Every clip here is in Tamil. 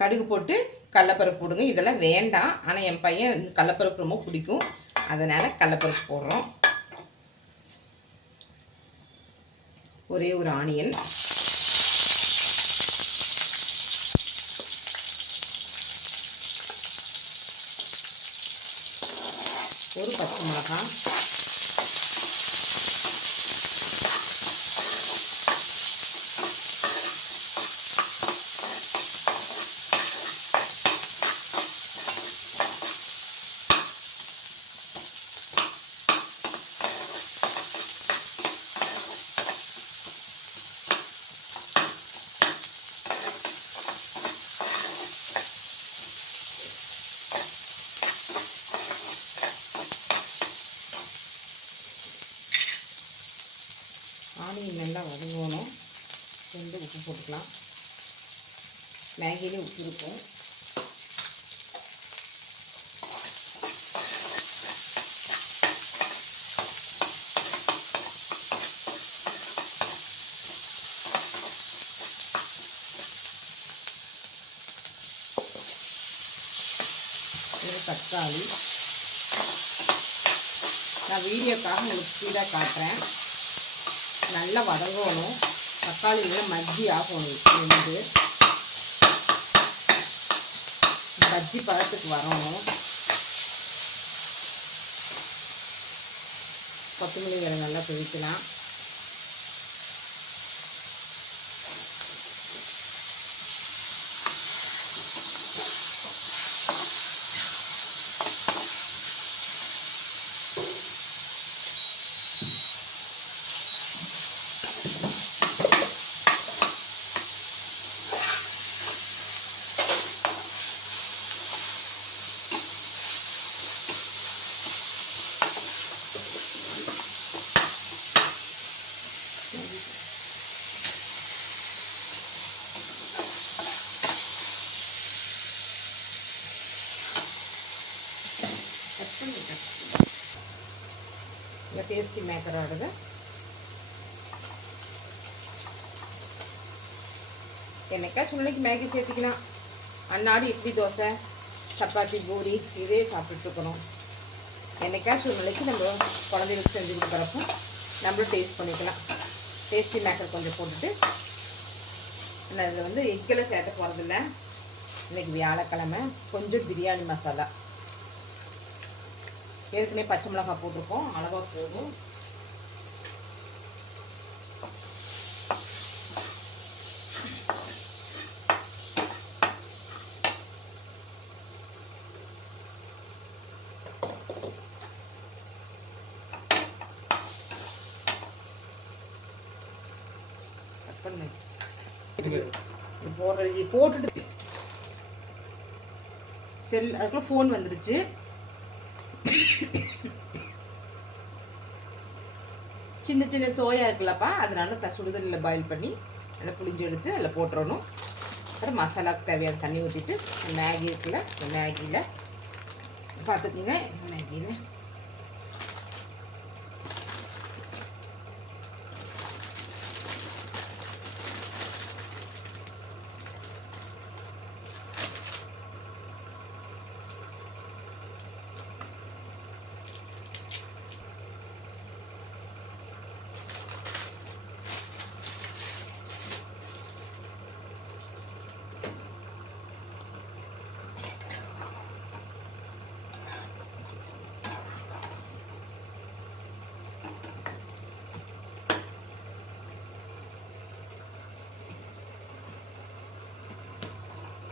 கடுகு போட்டு கடலப்பருப்பு போடுங்க. இதெல்லாம் வேண்டாம், ஆனால் என் பையன் கடலப்பருப்பு ரொம்ப பிடிக்கும், அதனால் கடலப்பருப்பு போடுறோம். ஒரே ஒரு ஆனியன், ஒரு பச்சை மிளகாய், ஆனியன் நல்லா வதங்கணும். கொஞ்சம் உப்பு போட்டுக்கலாம். மேகிலே உப்பு இருக்கும். ஒரு தக்காளி, நான் வீடியோக்காக உங்களுக்கு ஸ்பீடாக காட்டுறேன். நல்லா வதங்கணும். தக்காளி நல்லா மஜ்ஜி ஆகணும். வந்து பஜ்ஜி பழத்துக்கு வரணும். கொத்தமல்லி இலை நல்லா பிரிக்கலாம். இந்த டேஸ்டி மேக்கரோடது என்னைக்கா சுண்ணைக்கு மேகி சேர்த்துக்கலாம். அன்னாடு இட்லி, தோசை, சப்பாத்தி, பூரி இதே சாப்பிட்டுருக்கணும். என்னைக்கா சூழ்நிலைக்கு நம்ம குழந்தைகளுக்கு செஞ்சு கொடுக்குறப்போ நம்மளும் டேஸ்ட் பண்ணிக்கலாம். டேஸ்டி மேக்கர் கொஞ்சம் போட்டுட்டு, நான் இதில் வந்து எக்கெல்லாம் சேர்த்த போகிறதில்ல. இன்றைக்கி வியாழக்கிழமை. கொஞ்சம் பிரியாணி மசாலா, ஏற்கனவே பச்சை மிளகாய் போட்டிருக்கோம், அளவாக போதும். போட்டுட்டு செல் அதுக்குள்ள ஃபோன் வந்துருச்சு. சின்ன சின்ன சோயா இருக்குல்லப்பா, அதனால சுடுதண்ணில் பாயில் பண்ணி நல்லா புளிஞ்சு எடுத்து அதில் போட்டுறணும். அப்புறம் மசாலாவுக்கு தேவையான தண்ணி ஊற்றிட்டு, மேகி இருக்குல்ல, மேகியில் பார்த்துக்குங்க. மேகியில்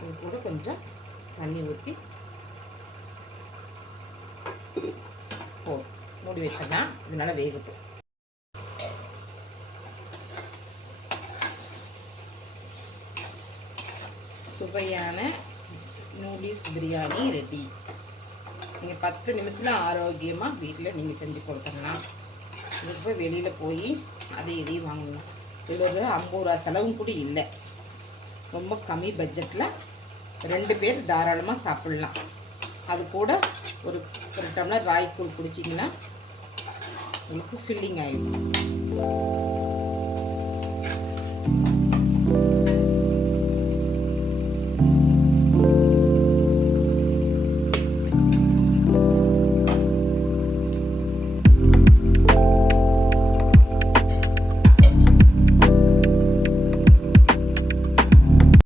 இது கூட கொஞ்சம் தண்ணி ஊற்றி மூடி வச்சிடலாம். இதனால வேகட்டும். சுவையான நூடில்ஸ் பிரியாணி ரெடி. நீங்கள் 10 நிமிஷத்தில் ஆரோக்கியமாக வீட்டில் நீங்கள் செஞ்சு கொடுத்துடலாம். இதுக்கு போய் வெளியில் போய் அதை இதையும் வாங்கணும். இதில் ஒரு 50 ரூபா செலவும் கூட இல்லை. ரொம்ப கம்மி பட்ஜெட்டில் 2 பேர் தாராளமாக சாப்பிட்லாம். அது கூட ஒரு டம்ளர் ராய்க்கூழ் குடிச்சிங்கன்னா உங்களுக்கு ஃபில்லிங் ஆகிடும்.